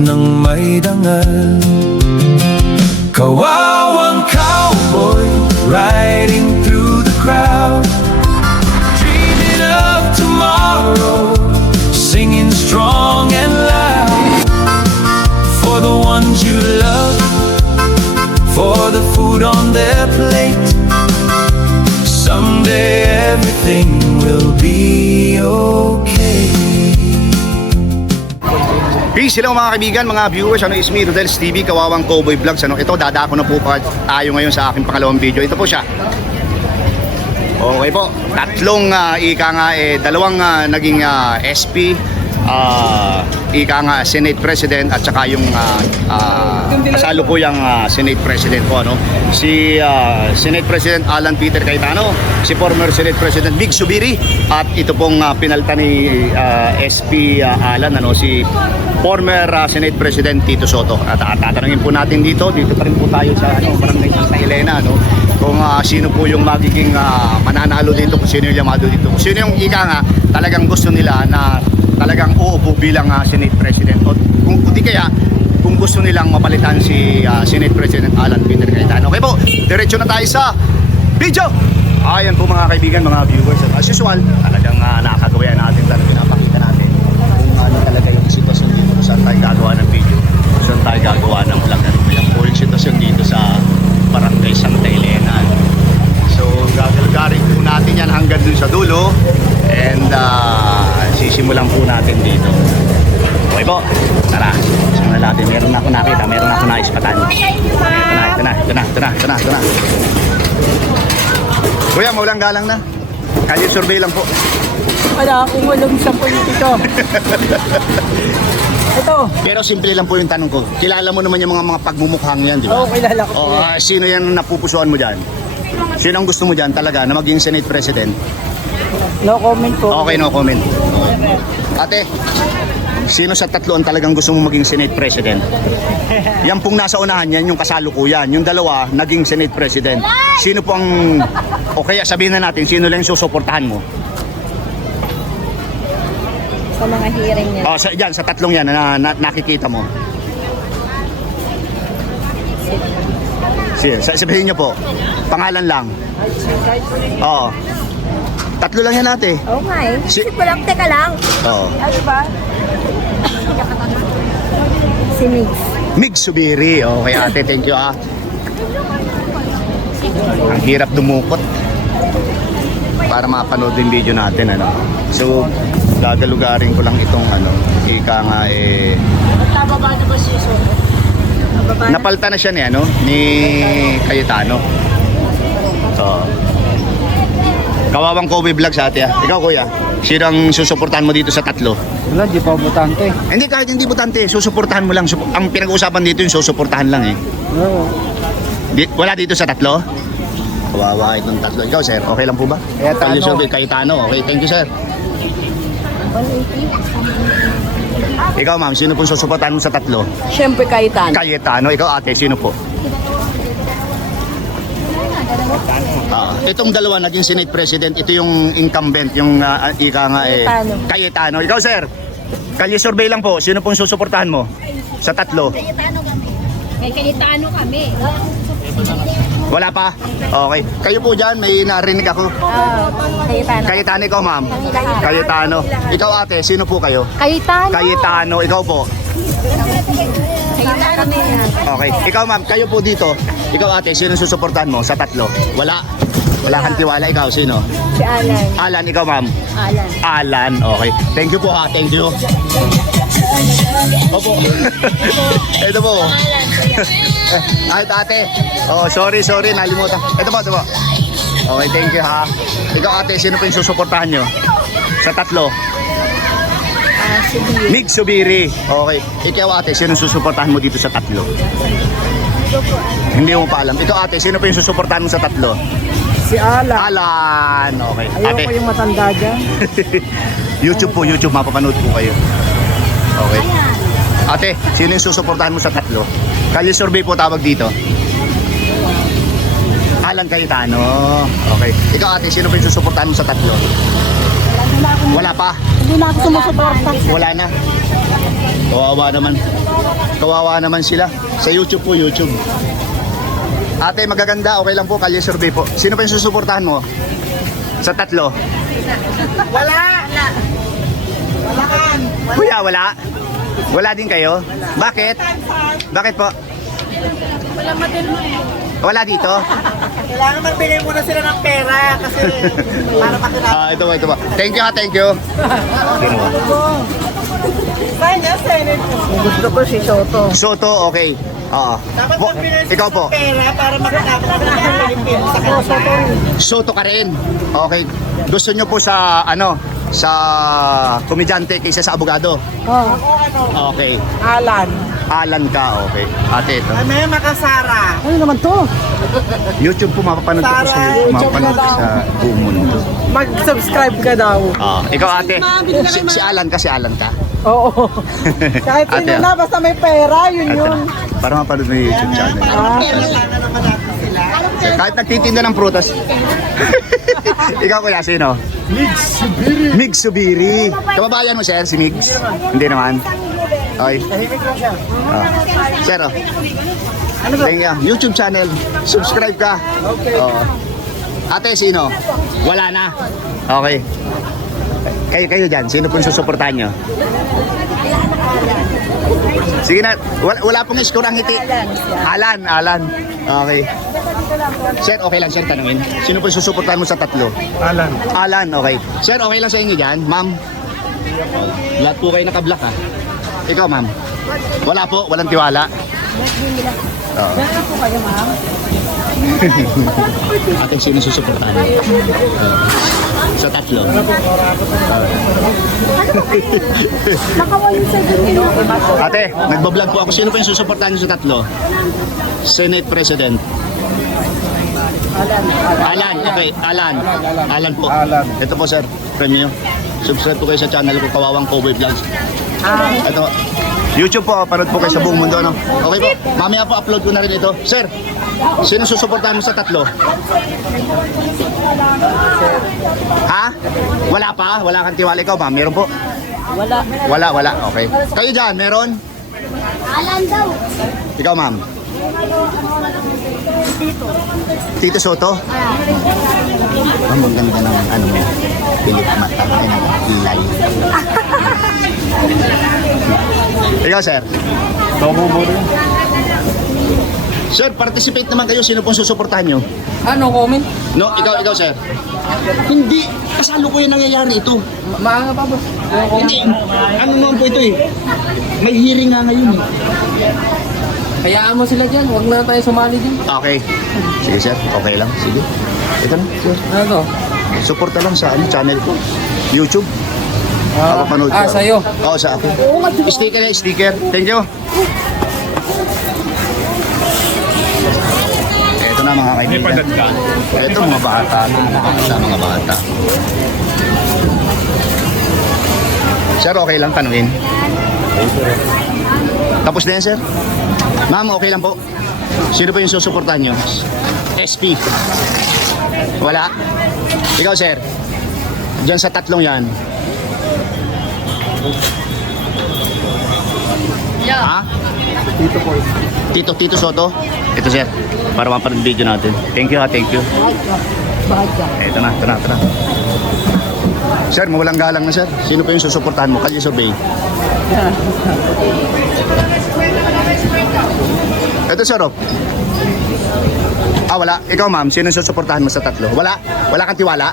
ng may dangal. Kawawang cowboy riding through the crowd, dreaming of tomorrow, singing strong and loud. For the ones you love, for the food on their plate, someday everything will be okay. Peace, hello mga kaibigan, mga viewers. Ano is me, Rodel's TV, Kawawang Cowboy Vlogs. Ano, ito, dadako na po tayo ngayon sa aking pangalawang video. Ito po siya. Okay po, tatlong dalawang naging SP, ika nga Senate President at saka yung kasalukuyang Senate President po, ano? Si Senate President Alan Peter Cayetano, si former Senate President Mig Zubiri, at ito pong pinalta ni SP Alan, ano, si former Senate President Tito Soto. At tatanungin po natin dito pa rin po tayo sa Barangay Santa Elena, no? Kung sino po yung magiging mananalo dito, kung sino yung llamado dito, kung sino yung ika nga talagang gusto nila na talagang uupo bilang Senate President, o kung di kaya kung gusto nilang mapalitan si Senate President Alan Peter Cayetano. Okay po, diretso na tayo sa video. Ayan po mga kaibigan, mga viewers, as usual, talagang nakakagawa natin, talagang pinapakita natin kung ano talaga yung sitwasyon dito, kung saan tayo gagawa ng video, kung saan tayo gagawa ng vlog. Yan po yung sitwasyon dito sa Barangay Santa Elena. So gagalgarin po natin yan hanggang dun sa dulo, and sisimulan po natin dito. Okay po, tara, simulan natin. Meron na ako nakita, meron na ako naispatan. Ito na. Kuya, maulang galang na. Kaya survey lang po. Wala akong walang isang politiko. Ito. Pero simple lang po yung tanong ko. Kilala mo naman yung mga pagmumukhang yan, di ba? Oo, kilala ko. Sino yan napupusuan mo dyan? Sino ang gusto mo dyan talaga na maging Senate President? No comment po. Okay, no comment. Ate, sino sa tatlo ang talagang gusto mo maging Senate President? Yan pong nasa unahan yan, yung kasalukuyan. Yung dalawa, naging Senate President. Sino po ang... O kaya sabihin na natin, sino lang yung susuportahan mo? Sa mga hearing niya. Dyan, sa tatlong yan na nakikita mo. Sige, sabihin nyo po. Pangalan lang. Oo. Tatlo lang yan ate. Oo nga eh. Isip ko lang, teka lang. Oo. Ano ba? Si Mix. Mig Zubiri. Okay ate, thank you ah. Ang hirap dumukot para mapanood yung video natin, ano. So, gagalugarin ko lang itong ika nga Magtababa na ba siya? napalta na siya ni Cayetano. So, Kawawang Cowboy Vlogs ate ah. Ikaw kuya, sino ang susuportahan mo dito sa tatlo? Wala, di pa butante. Hindi, kahit hindi butante, susuportahan mo lang. Ang pinag-uusapan dito yung susuportahan lang eh. Oo. Wala dito sa tatlo? Kawawa itong tatlo. Ikaw sir, okay lang po ba? Cayetano. Cayetano. Okay, thank you sir. Ikaw ma'am, sino pong susuportahan mo sa tatlo? Siyempre Cayetano. Cayetano. Ikaw ate, sino po? Itong dalawa naging Senate President, ito yung incumbent, yung ika nga Cayetano. Ikaw sir, kalye survey lang po, sino pong susuportahan mo sa tatlo? Cayetano kami. May Cayetano kami. Wala pa? Okay. Kayo po dyan, may narinig ako. Cayetano. Cayetano, ikaw ma'am? Cayetano. Ikaw ate, sino po kayo? Cayetano. Cayetano. Ikaw po? Cayetano kami. Okay. Ikaw ma'am, kayo po dito. Ikaw ate, sino susuportahan mo sa tatlo? Wala. Wala kang tiwala. Ikaw, sino? Si Alan. Alan, ikaw ma'am? Alan. Alan. Okay. Thank you po ha. Thank you. Opo. Ito po. Ay, ate. Oh, sorry. Nalimutan. Ito po. Okay, thank you ha. Ikaw ate, sino po yung susuportahan nyo? Sa tatlo? Si Bill. Mig Zubiri. Okay. Ikaw ate, sino susuportahan mo dito sa tatlo? Hindi mo pa alam. Ikaw ate, sino po yung susuportahan mo sa tatlo? Si Alan. Alan. Okay. Ate. Ayoko yung matanda dyan. YouTube po, mapapanood po kayo. Okay. Ate, sino yung susuportahan mo sa tatlo? Kalye survey po tawag dito. Alan Cayetano. Okay. Ikaw ate, sino po yung susuportahan mo sa tatlo? Wala pa? Hindi na ako sumusuporta. Wala na. Kawawa naman sila. Sa YouTube po, YouTube. Ate, magaganda. Okay lang po. Kalye survey po. Sino pa yung susuportahan mo? Sa tatlo? Wala. Kuya, wala? Wala din kayo? Bakit? Bakit po? Wala dito? Kailangan magbigay muna sila ng pera kasi para makilala. Ito ba? Thank you ha, thank you. Gusto ko si Soto. Soto, okay. Oo. Dapat Po, magbigay ikaw po. ng pera para makilala ng Pilipinas. Ako, Soto rin. Soto ka rin. Okay. Gusto nyo po sa sa komedyante kaysa sa abogado? Okay. Alan. Alan ka, okay. Ate, ito. May makasara. Ano naman to? YouTube po, mapapanood ko po sa YouTube mapapanood na ko daw. sa buong mundo. Mag-subscribe ka daw. Ikaw ate, si Alan ka, si Alan ka. Oo. Kahit Ate, sino na, basta may pera, yun Ito yun. na. Para mapanood mo yung YouTube channel. Sana naman natin sila. Kahit nagtitinda ng prutas. Ikaw kuya, sino? Migs Subiri. Kababayan mo, sir, si Migs? Hindi naman. Okay. Sir, oh. Thank you. YouTube channel. Subscribe ka. Okay. Ate, sino? Wala na. Okay. Kayo dyan, sino pong susuportahan nyo? Sige na, wala pong score ang hiti. Alan. Okay. Sir, okay lang sir, tanungin. Sino pong susuportahan mo sa tatlo? Alan, okay. Sir, okay lang sa inyo dyan, ma'am? Lahat po kayo naka-block ha? Ikaw, ma'am? Wala po, walang tiwala. Oo. po kayo, ma'am? Ate, sino susuportahan? Sa tatlo. Ate, nagbablog po ako. Sino pa yung susuportahan niyo sa tatlo? Senate President. Alan, okay. Alan po. Ito po, sir. Premium. Subscribe po kayo sa channel ko, Kawawang Cowboy Vlogs. Ito, YouTube po, panood po kayo sa buong mundo, no? Okay po, mamaya po upload ko na rin ito. Sir, sino susuportahan mo sa tatlo? Ha? Wala pa? Wala kang tiwala ikaw, ma'am? Meron po? Wala. Okay. Kayo dyan, meron? Alan daw. Ikaw, ma'am? Tito Soto? Ang maganda ng ano mo, pilit mata, ay kilay. Ikaw, sir? Sir, participate naman kayo. Sino pong susuportahan nyo? Ano, comment? No, ikaw, sir. Hindi. Kasalukuyan nangyayari ito. Maanga pa ba? Hindi. Ano naman po ito eh? May hearing nga ngayon eh. Hayaan mo sila dyan, huwag na tayo sumali din. Okay. Sige, sir. Okay lang. Sige. Ito na, sir. Ano to? Suporta lang sa channel ko. YouTube. Papapanood ko. Sa'yo? Oo, sa akin. Sticker. Thank you. Ito na mga kaibigan. Ito mga bata. Mga bata. Sir, okay lang tanungin. Tapos na yan, sir? Ma'am, okay lang po. Sino po yung susuportahan nyo? SP. Wala? Ikaw, sir? Diyan sa tatlong yan. Ha? Tito Soto? Ito, sir. Para mapanood video natin. Thank you ha, thank you. Ito na. Sir, mawalang galang na, sir. Sino po yung susuportahan mo? Kalye survey. Ito, sir, oh. Wala. Ikaw, ma'am, sino yung susuportahan mo sa tatlo? Wala? Wala kang tiwala?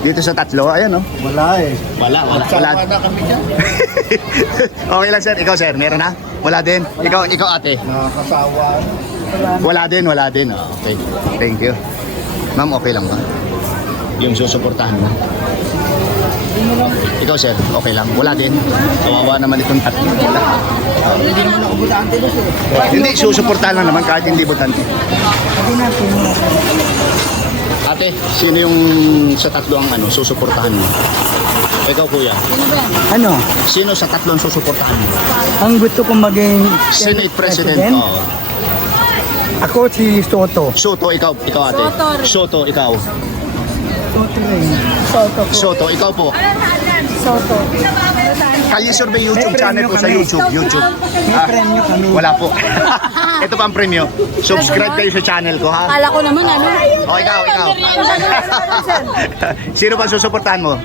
Dito sa tatlo, ayan, oh. Wala eh. Wala. na kami dyan. Okay lang, sir. Ikaw, sir, meron na? Wala din? Ikaw, ate? Nakakasawa. Wala din. Oh, okay. Thank you. Ma'am, okay lang ba? Yung susuportahan mo? Ikaw, sir, okay lang. Wala din. Kawawa naman itong tatlo. Wala. Hindi naman ako butante na siya. Hindi, susuportahan lang naman kahit hindi butante. Ate, sino yung sa tatlo ang susuportahan mo? Ikaw, kuya. Ano? Sino sa tatlo ang susuportahan mo? Ang gusto kong maging Senate President. Oh. Ako si Soto. Soto, ikaw ate. Soto, ikaw. Soto rin. Soto, ikaw po. Soto. Kalye Survey YouTube channel po sa YouTube. May premyo kami. Wala po. Ito pa ang premyo. Subscribe kayo sa channel ko, ha? Kala ko naman ano. O, ikaw. Sino ba susuportahan mo?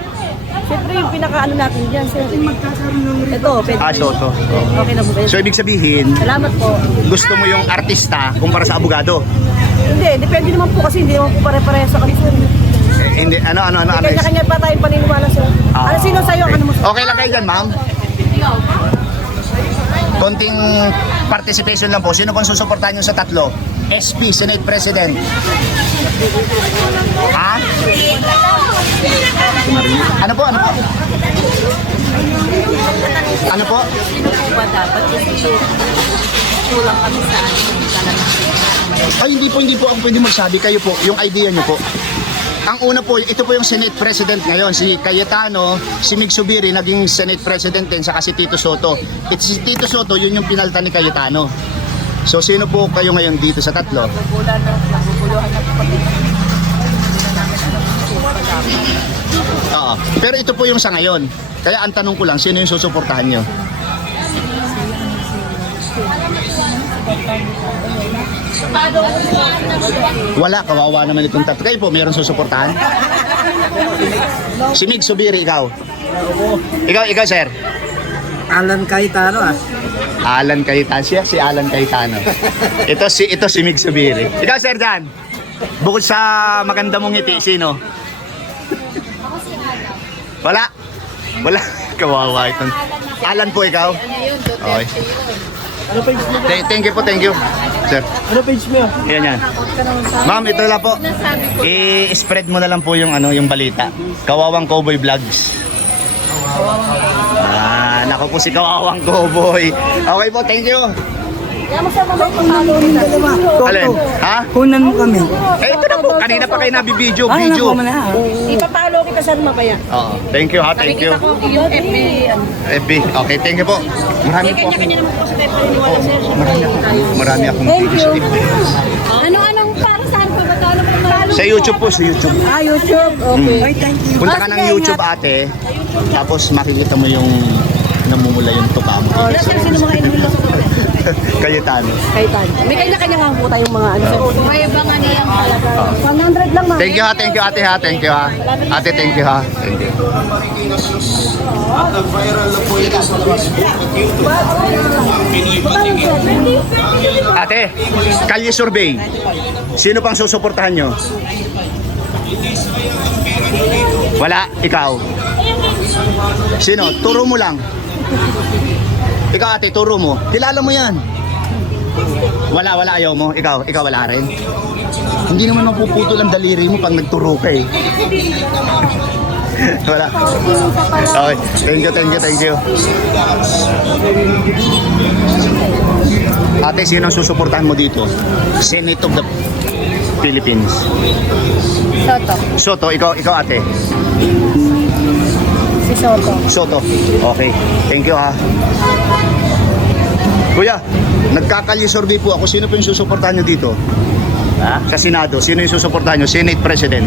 Siyempre yung pinaka-ano natin dyan, sir. Ito, pwede. Soto. Okay na po ba yun? So, ibig sabihin, Salamat po. gusto mo yung artista kumpara sa abogado? Hindi, depende naman po kasi hindi naman po pare-pareha sa kanila, sir. Hindi, ano? Kanya-kanya pa tayong paniniwala, sir. Ano sino sa'yo? Ano mo? Okay lang kayo dyan, ma'am? Konting participation lang po. Sino pang susuportahan nyo sa tatlo? SP, Senate President. Ha? Ano po? Ano po? Ay, hindi po ako pwede magsabi. Kayo po, yung idea nyo po. Ang una po, ito po yung Senate President ngayon, si Cayetano, si Mig Zubiri, naging Senate President din, saka si Tito Soto. Si Tito Soto, yun yung pinalta ni Cayetano. So, sino po kayo ngayon dito sa tatlo? Oo. Pero ito po yung sa ngayon. Kaya ang tanong ko lang, sino yung susuportahan nyo? Wala, kawawa naman itong tatlo. Kayo po, mayroong susuportahan? Si Mig Zubiri, ikaw? Ikaw, sir? Alan Cayetano Alan Cayetano. Siya, si Alan Cayetano. Ito si Mig Zubiri. Ikaw, Sir Dan? Bukod sa maganda mong ngiti, sino? Wala. Kawawa itong. Alan po, ikaw? Okay. Ano page mo? Thank you. Sir. Ano page mo? Yan. Ma'am, ito lang po. I-spread mo na lang po yung balita. Kawawang Cowboy Vlogs. Nako po si Kawawang Cowboy. Okay po, thank you. Kaya masama ba yung pamalo nila? Alin? Ha? Kunan mo kami. Ito na po. Kanina pa kayo nabibideo. Nakuha mo na. Ipapalo kita saan mamaya. Oo. Thank you, ha. Thank you. Nakikita ko yung FB. FB. Okay, thank you po. Marami po. Kanya-kanya naman po sa tayo paniniwala, sir. Marami akong video sa FB. Ano-anong para saan po? Ano po? Sa YouTube po, sa YouTube. YouTube. Okay. Ay, thank you. Punta ka ng YouTube, ate. Tapos makikita mo yung namumula yung tuka mo. Sino mga inilo sa tuloy? Cayetano. Kaitan. May kanya-kanya nga po tayong mga ano, sir. May bangan niyang talaga. 100 lang, ma'am. Thank you, ha. Thank you, ate, ha. Thank you, ha. Ate, thank you, ha. Thank you. Ate, Kalye Survey. Sino pang susuportahan nyo? Wala, ikaw. Sino? Turo mo lang. Ikaw, ate, turo mo. Kilala mo yan. Wala, ayaw mo. Ikaw wala rin. Hindi naman mapuputol ang daliri mo pag nagturo ka eh. Wala. Okay. Thank you. Ate, sino ang susuportahan mo dito? Senate of the Philippines. Soto, ikaw ate. Si Soto. Soto. Okay. Thank you, ha. Kuya, nagkakalye survey po ako. Sino po yung susuportahan nyo dito? Sa Senado. Sino yung susuportahan nyo? Senate President.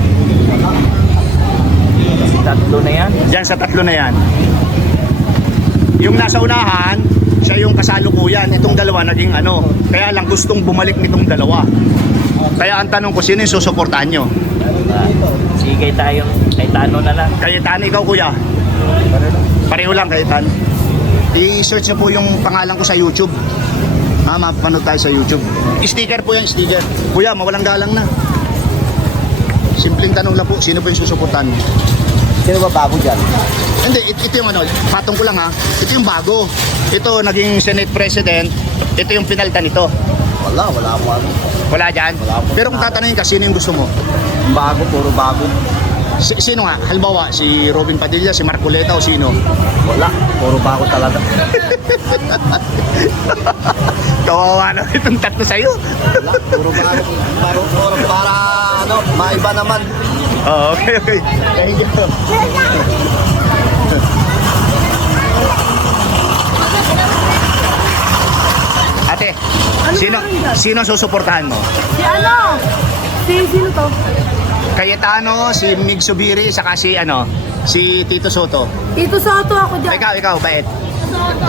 Tatlo na yan. Diyan sa tatlo na yan. Yung nasa unahan, siya yung kasalukuyan. Itong dalawa naging ano. Kaya lang gustong bumalik nitong dalawa. Kaya ang tanong ko, sino yung susuportahan nyo? Sige tayo. Cayetano na lang. Cayetano, ikaw kuya? Pareho lang, Cayetano. I-search nyo po yung pangalan ko sa YouTube. Mapanood tayo sa YouTube. Sticker po yan, sticker. Kuya, mawalang galang na. Simpleng tanong lang po, sino po yung susuportahan mo? Sino ba bago dyan? Hindi, ito yung ano, patong ko lang ha. Ito yung bago. Ito, naging Senate President. Ito yung pinalta nito. Wala po ano. Wala dyan? Pero kung tatanungin ka, sino yung gusto mo? Bago, puro bago. Sino nga? Halimbawa, si Robin Padilla, si Marcoleta o sino? Wala, puro bago talaga. Kawawa na itong tatlo sa'yo. Wala, puro bago. Puro para ano, maiba naman. Oh, okay. Thank you. Ate, sino susuportahan mo? Si ano? Sino to? Cayetano, si Mig Subiri, saka si si Tito Soto. Tito Soto ako dyan. Ikaw, bait.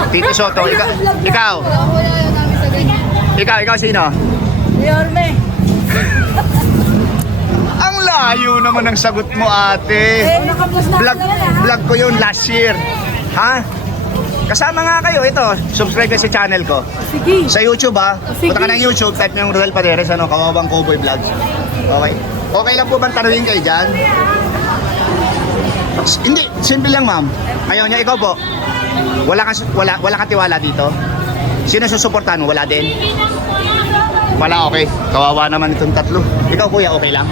Tito Soto, ikaw sino? Yorme. Ang layo naman ng sagot mo, ate. Nakapos na Vlog ko yun last year. Ha? Kasama nga kayo, ito. Subscribe ka sa channel ko. Sige. Sa YouTube ha. Sige. Punta ka ng YouTube, type mo yung Rodel Paderes, Kawawang Cowboy Vlogs. Okay. Okay lang po bang tanungin kayo dyan? Hindi, simple lang ma'am. Ayaw niya, ikaw po. Wala ka tiwala dito? Sino susuportahan mo? Wala din? Wala, okay. Kawawa naman itong tatlo. Ikaw kuya, okay lang?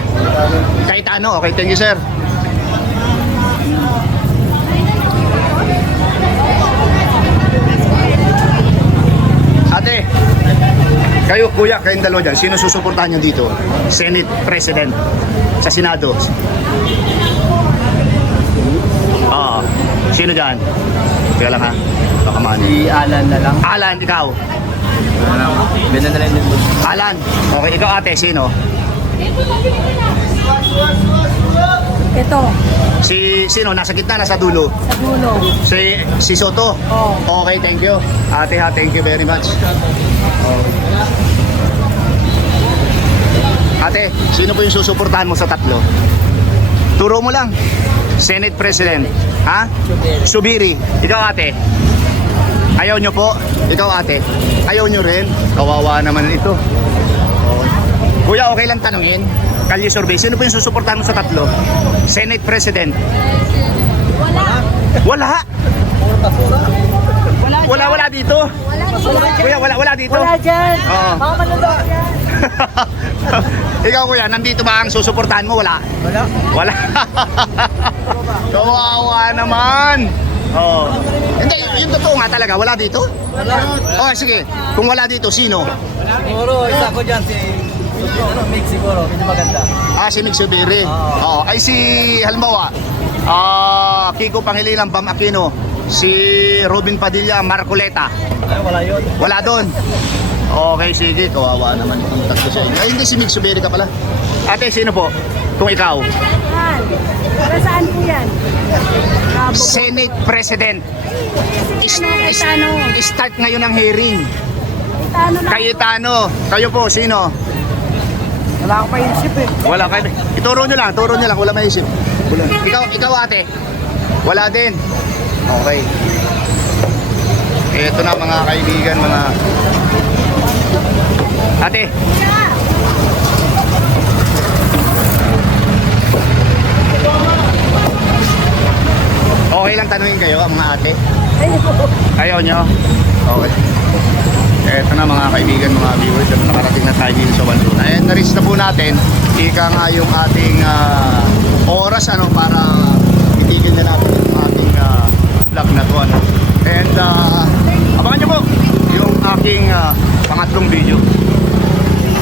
Kahit ano, okay. Thank you sir. Ate, kayo kuya, kayong dalawa dyan, sino susuportahan nyo dito? Senate President sa Senado? Sino dyan? Kaya lang ha, baka man. Si Alan na lang. Alan, ikaw? Benda na lang din. Alan, okay, ikaw ate, sino? Ito. Sino? Nasa gitna, nasa dulo? Sa dulo. Si Soto? Oo. Okay, thank you. Ate ha, thank you very much. Ate, sino po yung susuportahan mo sa tatlo? Turo mo lang. Senate President. Ha? Subiri. Ikaw ate? Ayaw nyo po? Ikaw ate? Ayaw nyo rin? Kawawa naman ito. Okay. Kuya, okay lang tanungin. Kalye survey. Sino po yung susuportahan mo sa tatlo? Senate President. Wala. Wala dito. Kuya, wala dito. Wala dyan. Oo. Mga manunod yan. Ikaw kuya, nandito ba ang susuportahan mo? Wala. Wala. Kawawa naman. Oh. Hindi, yung totoo nga talaga, wala dito? Oh, sige. Kung wala dito, sino? Siguro, isa ko dyan si Mig siguro, medyo maganda. Si Mig Subiri. Oh, ay si halimbawa, Kiko Pangilinan, Bam Aquino, si Robin Padilla, Marcoleta. Ay, wala yun. Wala doon. Okay, sige. Kawawa naman itong tatlo sa inyo. Ay, hindi si Mig Subiri ka pala. Ate, sino po? Kung ikaw? Yan. Para saan po yan? Senate President. Cayetano. Start ngayon ang hearing. Cayetano na. Cayetano. Kayo po, sino? Wala ko pa isip eh. Wala kayo. Ituro nyo lang. Wala maisip. Ikaw ate. Wala din. Okay. Ito na mga kaibigan, mga... Ate. Okay lang tanungin kayo, mga ate. Ayaw nyo? Okay. Eto na mga kaibigan, mga viewers, at nakarating na tayo dito sa Wanluna. And na-reach na po natin, ika nga yung ating oras para itigil na natin yung ating vlog na to. And abangan nyo po yung aking pangatlong video.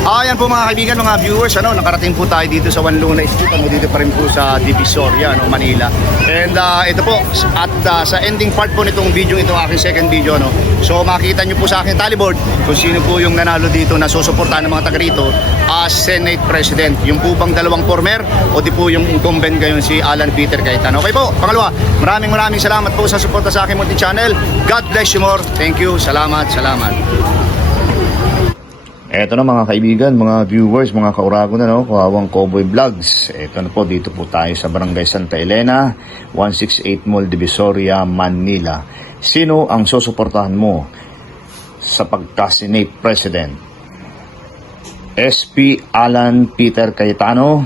Ayan po mga kaibigan, mga viewers, nakarating po tayo dito sa Wanluna Street, dito pa rin po sa Divisoria, Manila. And ito po, at sa ending part po nitong video, ito aking second video, So makita nyo po sa aking tallyboard kung sino po yung nanalo dito na susuportahan ng mga taga rito as Senate President. Yung po bang dalawang former o di po yung incumbent ngayon si Alan Peter Cayetano. Okay po, pangalawa, maraming salamat po sa suporta sa aking munting channel. God bless you more. Thank you. Salamat. Eto na mga kaibigan, mga viewers, mga kaurago na, Kawawang Cowboy Vlogs. Eto na po, dito po tayo sa Barangay Santa Elena, 168 Mall, Divisoria, Manila. Sino ang susuportahan mo sa pagka-Senate President? SP Alan Peter Cayetano,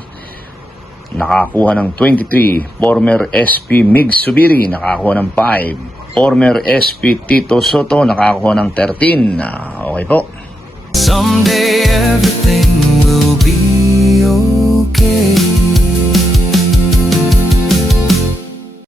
nakakuha ng 23. Former SP Mig Subiri, nakakuha ng 5. Former SP Tito Soto, nakakuha ng 13. Okay po. Someday